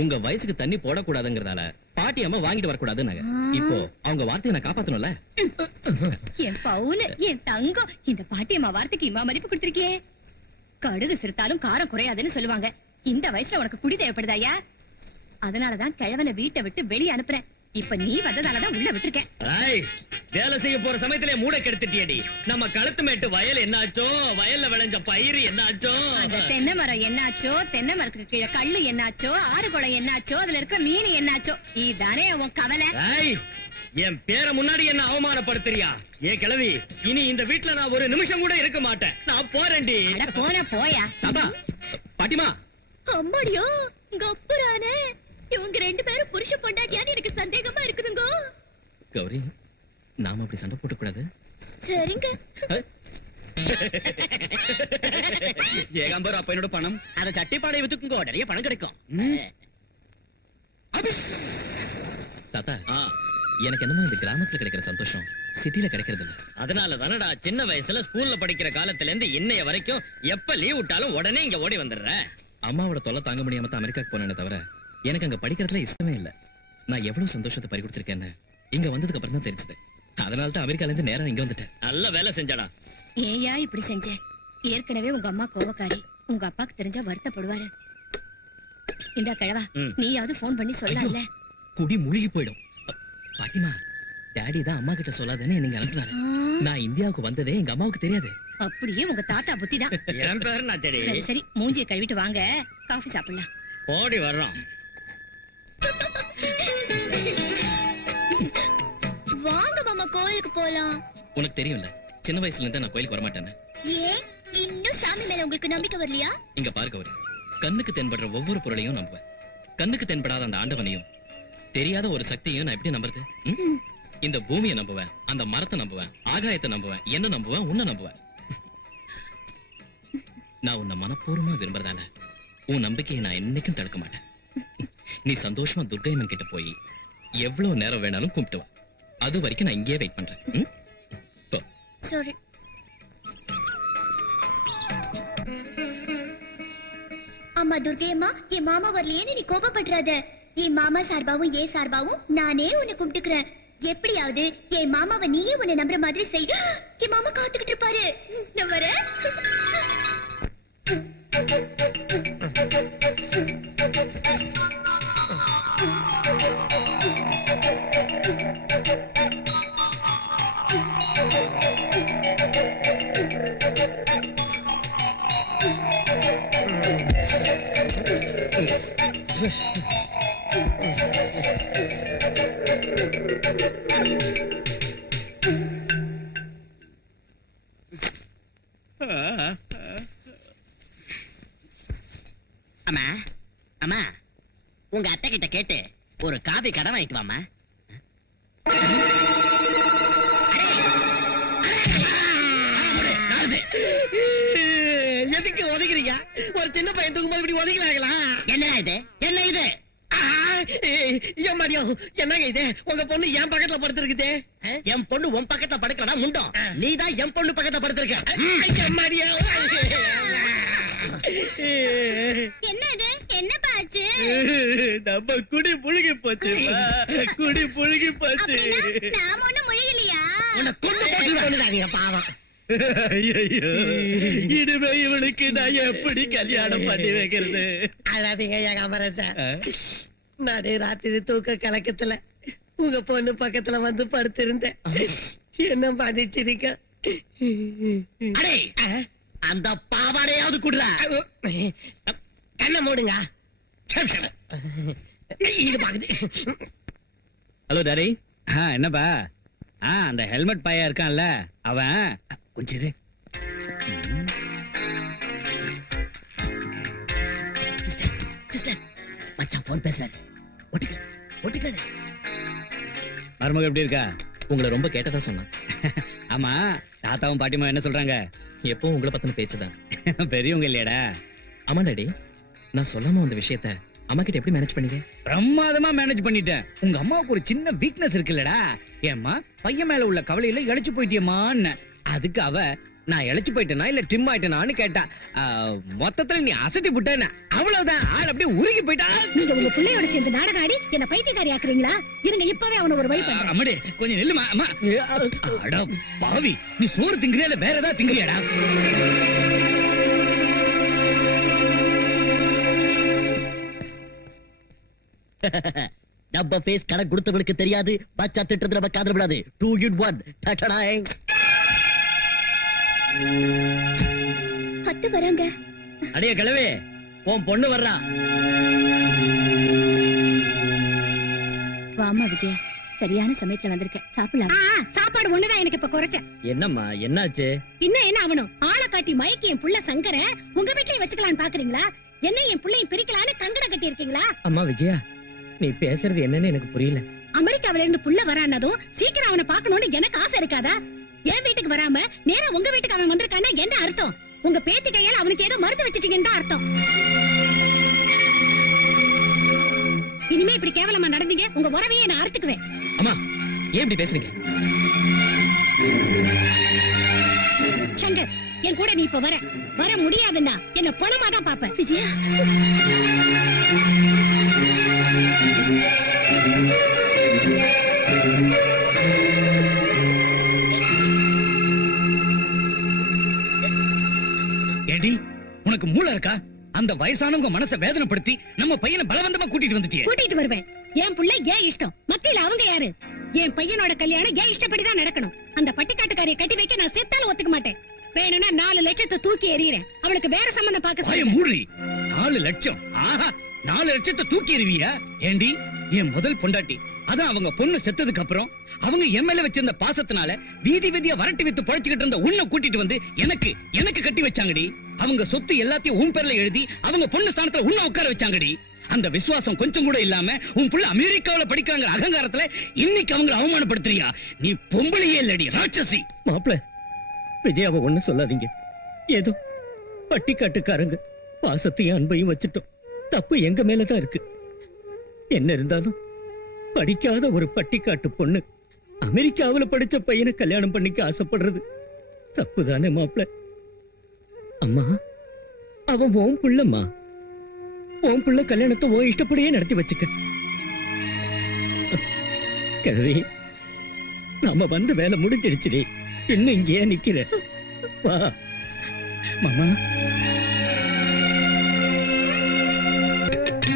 உங்க வயசுக்கு தண்ணி போடக்கூடாதுங்கறதால பாட்டி அம்மா வாங்கிட்டு வரக்கூடாதுன்னாங்க. இப்போ அவங்க வார்த்தையை நான் காப்பாத்தணும்ல. என் பவுனு, என் தங்கம், இந்த பாட்டி அம்மா வார்த்தைக்கு இம்மா மதிப்பு கொடுத்திருக்கியே. கடுகு சிறுத்தாலும் காரம் குறையாதுன்னு சொல்லுவாங்க. இந்த வயசுல உனக்கு குடி தேவைப்படுதாயா? அதனாலதான் கிழவனை வீட்டை விட்டு வெளியே அனுப்புறேன். இப்ப நீ வந்ததாலதான் உள்ள விட்டுருக்கேன். வேலை செய்ய போற சமயத்திலே மூட கெடுத்துட்டியடி. நம்ம களத்து மேட்டு வயல் என்னாச்சோ, வயல்ல விளைஞ்ச பயிர் என்னாச்சோ, அந்த தென்னை மரம் என்னாச்சோ, தென்னை மரத்துக்கு கீழே கல்லு என்னாச்சோ, ஆறு குளம் என்னாச்சோ, அதுல இருக்க மீன் என்னாச்சோ, இதானே உன் கவலை. என் பேரை முன்னாடி என்ன அவமானப்படுத்துறியா? ஏ கிழவி, இனி இந்த வீட்டுல நான் ஒரு நிமிஷம் கூட இருக்க மாட்டேன். நான் போறேன்டி. போன போயா. தாத்தா, பாட்டிமா. அம்மாடியோ, கப்புரானே. இவங்க ரெண்டு பேரும் புருஷ பொண்டாட்டியான்னு எனக்கு சந்தேகமா இருக்குதுங்க. கௌரி, நாம அப்படி சண்டை போட்டு கூடாது. சரிங்க. ஏகாம்பரம் அப்ப என்னோட பணம் அத சட்டிப்பாடை வித்துக்குங்க, நிறைய பணம் கிடைக்கும். தாத்தா, எனக்கு என்னமோ இந்த கிராமத்துல கிடைக்கிற சந்தோஷம் சிட்டில கிடைக்கிறது இல்ல. அதனால தானடா சின்ன வயசுல ஸ்கூல்ல படிக்கிற காலத்துல இருந்து இன்னைய வரைக்கும் எப்ப லீவ் விட்டாலும் உடனே இங்க ஓடி வந்துடுறேன். அம்மாவோட தொல்லை தாங்க முடியாம தான் அமெரிக்காக்கு போனேனே தவிர எனக்கு அங்க படிக்கிறதுல இஷ்டமே இல்ல. நான் எவ்வளவு சந்தோஷத்தை பறி கொடுத்திருக்கேன்னு இங்க வந்ததுக்கு அப்புறம் தான் தெரிஞ்சது. அதனால தான் அமெரிக்கால இருந்து நேரா இங்க வந்துட்டேன். நல்ல வேலை செஞ்சடா. ஏயா இப்படி செஞ்ச? ஏற்கனவே உங்க அம்மா கோவக்காரி. உங்க அப்பாக்கு தெரிஞ்சா வருத்தப்படுவாரு. இந்தா கிழவா, நீயாவது போன் பண்ணி சொல்லல. குடி முழுகி போயிடும். பாட்டிமா, டாடி தான் அம்மா கிட்ட சொல்லாதேன்னு நீங்க அனுப்புறாரு. நான் இந்தியாவுக்கு வந்ததே எங்க அம்மாவுக்கு தெரியாது. அப்படியே உங்க தாத்தா புத்தி தான். என் பேரு நான் சரி. சரி சரி, மூஞ்சியை கழுவிட்டு வாங்க, காஃபி சாப்பிடலாம். ஓடி வர்றோம். வாங்க மாமா, கோயிலுக்கு போலாம். உனக்கு தெரியும்ல, சின்ன வயசுல இருந்து நான் கோயிலுக்கு வர மாட்டேன்னு. ஏன் இன்னும் சாமி மேல உங்களுக்கு நம்பிக்கை வரலையா? இங்க பாருங்க, ஒரு கண்ணுக்கு தென்படுற ஒவ்வொரு பொருளையும் நம்புவேன். கண்ணுக்கு தென்படாத அந்த ஆண்டவனையும் தெரியாத ஒரு சக்தியையும் நான் எப்படி நம்புறது? இந்த பூமியை நம்புவேன், அந்த மரத்தை நம்புவேன், ஆகாயத்தை நம்புவேன், என்ன நம்புவேன், உன்னை நம்புவேன். நான் உன்னை மனப்பூர்வமா விரும்புறதால உன் நம்பிக்கையை நான் என்னைக்கும் தடுக்க மாட்டேன். நீ சந்தோஷமா துர்க்கையம்மன் கிட்ட போய் எவ்வளவு நேரம் வேணாலும் கும்பிட்டு வா. அது வரைக்கும் நான் இங்கேயே வெயிட் பண்றேன். சாரி. அம்மா துர்க்கையம்மா, என் மாமா வரலையேன்னு நீ கோபப்படுறாத. என் மாமா சார்பாவும் ஏ சார்பாவும் நானே உன்னை கும்பிட்டுக்கிறேன். எப்படியாவது என் மாமாவை நீயே உன்னை நம்புற மாதிரி செய். என் மாமா காத்துக்கிட்டு இருப்பாரு. நான் வரேன். அம்மா அம்மா, உங்க அத்தை கிட்ட கேட்டு ஒரு காபி கடன் வாங்கிட்டு வாமா. எதுக்கு ஒதுக்குறீங்க? ஒரு சின்ன பையன் தூக்கும்போது இப்படி ஒதுக்கலாங்களா? என்னடா இது? என்ன இது? ஏமாடியோ, என்னங்க இது? உங்க பொண்ணு என் பக்கத்துல படுத்திருக்குதே. என் பொண்ணு உன் பக்கத்துல படுக்கலடா முண்டம். நீதான் என் பொண்ணு பக்கத்துல படுத்திருக்க. ஏமாடியோ. என்ன இது? என்ன பாச்சு? நம்ம குடி புழுகி போச்சு. குடி புழுகி போச்சு. நாம ஒண்ணும் முழுகலையா? உன்னை கொண்டு போட்டுறாதீங்க பாவம். ஐயோ, இனிமே இவனுக்கு நான் எப்படி கல்யாணம் பண்ணி வைக்கிறது? அழாதீங்க ஏகாம்பரம் சார். நடு ராத்திரி தூக்க கலக்கத்துல உங்க பொண்ணு பக்கத்துல வந்து படுத்திருந்தேன். என்ன மன்னிச்சிருக்க. அடே, அந்த பாவாடையாவது குடுறா. கண்ணை மூடுங்க. இது பாக்குது. Hello daddy. என்னப்பா? அந்த ஹெல்மெட் பையன் இருக்கான்ல, அவன் கொஞ்சம் இரு. சிஸ்டர், மச்சான் போன் பேசுறாரு. ஒட்டுக்க. மருமக எப்படி இருக்கா? உங்களை ரொம்ப கேட்டதா சொன்னேன். ஆமா, தாத்தாவும் பாட்டிமா என்ன சொல்றாங்க? எப்பவும் உங்களை பத்தின பேச்சுதான். பெரியவங்க இல்லையாடா? ஆமா டாடி, நான் சொல்லாம வந்த விஷயத்த அம்மா கிட்ட எப்படி மேனேஜ் பண்ணீங்க? பிரமாதமா மேனேஜ் பண்ணிட்டேன். உங்க அம்மாவுக்கு ஒரு சின்ன வீக்னஸ் இருக்குல்லடா. ஏம்மா, பையன் மேல உள்ள கவலையில இழைச்சு போயிட்டியம்மான்னு. அதுக்கு அவ நான் இழைச்சு போயிட்டேனா இல்ல ட்ரிம் ஆயிட்டேனான்னு கேட்டா மொத்தத்துல நீ அசத்தி விட்டேன அவ்வளவுதான் ஆள் அப்படியே உருகி போயிட்டா. நீங்க உங்க பிள்ளையோட சேர்ந்து நாடகம் ஆடி என்ன பைத்தியக்காரி ஆக்குறீங்களா? இருங்க இப்பவே அவன ஒரு வழி பண்றேன். அம்மாடி கொஞ்சம் நில்லுமா. அம்மா அட பாவி, நீ சோறு திங்கறியா இல்ல வேற ஏதாவது திங்கறியாடா? டப்பா ஃபேஸ் கணக்கு கொடுத்தவனுக்கு தெரியாது. பச்சா திட்டத்துல நம்ம காதல் விடாது. 2 in 1 டடடாய். அத்தை வராங்க. அடியே கிழவே, உன் பொண்ணு வர்றா. வாமா விஜயா, சரியான சமயத்துல வந்திருக்க. சாப்பிடலாம். சாப்பாடு ஒண்ணுதான் எனக்கு இப்ப குறைச்ச. என்னம்மா என்னாச்சு? இன்னும் என்ன ஆகணும்? ஆளை காட்டி மயக்கி என் புள்ள சங்கர உங்க வீட்லயே வச்சுக்கலாம்னு பாக்குறீங்களா? என்ன என் புள்ளையும் பிரிக்கலான்னு கங்கணம் கட்டி இருக்கீங்களா? அம்மா விஜயா, நீ பேசுறது என்னன்னு எனக்கு புரியல. அமெரிக்காவில இருந்து புள்ள வரானதும் சீக்கிரம் அவனை பார்க்கணும்னு எனக்கு ஆசை இருக்காதா? என் வீட்டுக்கு வராம நேரா உங்க வீட்டுக்கு அவன் வந்திருக்கான்னா என்ன அர்த்தம்? உங்க பேத்தி கையால அவனுக்கு ஏதோ மருந்து வச்சிட்டீங்கன்னு தான் அர்த்தம். இனிமே இப்படி கேவலமா நடந்தீங்க, உங்க உறவையே நான் அறுத்துக்குவேன். அம்மா ஏன் இப்படி பேசுறீங்க? சங்கர், என் கூட நீ இப்ப வர முடியாதுன்னா என்ன பணமா தான் பாப்ப. விஜயா, ஏடி உனக்கு மூளை இருக்கா? அந்த வயசானவங்க மனசை வேதனைப்படுத்தி நம்ம பையனை பலவந்தமா கூட்டிட்டு வந்துட்டியே. கூட்டிட்டு வருவேன். என் புள்ள ஏன் இஷ்டம், மத்தியில அவங்க யாரு? என் பையனோட கல்யாணம் ஏன் இஷ்டப்படிதான் நடக்கணும். அந்த பட்டிக்காட்டுக்காரியை கட்டி வைக்க நான் செத்தாலும் ஒத்துக்க மாட்டேன். வேணும்னா 4 லட்சத்தை தூக்கி எறியறேன். அவளுக்கு வேற சம்பந்தம் பார்க்க வாய மூடி. 4 லட்சம்? ஆஹா, 4 லட்சத்தை தூக்கி எறிவியா? ஏண்டி, என் முதல் பொண்டாட்டி அதான் அவங்க பொண்ணு செத்ததுக்கு அப்புறம் அவங்க என் மேல வச்சிருந்த பாசத்தினால வீதி வீதியா வரட்டி வித்து பழச்சுக்கிட்டு இருந்த உன்னை கூட்டிட்டு வந்து எனக்கு கட்டி வச்சாங்கடி. அவங்க சொத்து எல்லாத்தையும் உன் பேர்ல எழுதி அவங்க பொண்ணு ஸ்தானத்துல உன்னை உட்கார வச்சாங்கடி. அந்த விசுவாசம் கொஞ்சம் கூட இல்லாம உன் புள்ள அமெரிக்காவுல படிக்கிறாங்க அகங்காரத்துல இன்னைக்கு அவங்களை அவமானப்படுத்துறியா? நீ பொம்பளையே இல்லடி, ராட்சசி. மாப்பிள்ள, விஜயாவை ஒண்ணு சொல்லாதீங்க. ஏதோ பட்டிக்காட்டுக்காரங்க பாசத்தையும் அன்பையும் வச்சுட்டோம். தப்பு எங்க மேலதான் இருக்கு. என்ன இருந்தாலும் படிக்காத ஒரு பட்டிக்காட்டு பொண்ணு அமெரிக்காவுல படிச்ச பையனை கல்யாணம் பண்ணிக்க ஆசைப்படுறது தப்புதானே மாப்பிள்ள? அம்மா, அவன் உன் புள்ளம்மா. உன் புள்ள கல்யாணத்தை உன் இஷ்டப்படியே நடத்தி வச்சுக்க. கிழவி, நாம வந்து வேலை முடிஞ்சிடுச்சுடி. இன்னும் இங்கேயே நிக்கிற. வா மாமா.